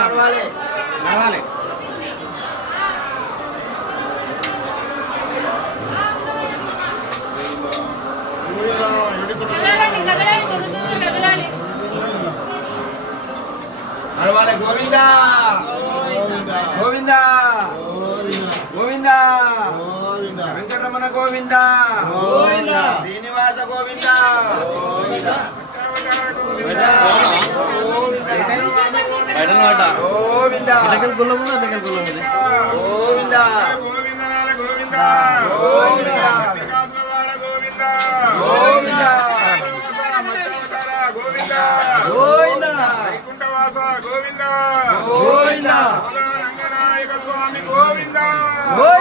నడవాలి. నడవాలి. గోవింద గోవింద గోవింద వెంకటరమణ గోవింద శ్రీనివాస గోవింద గోవింద గోవింద వైకుంఠవాస గోవింద గోవింద రంగనాయక స్వామి గోవింద.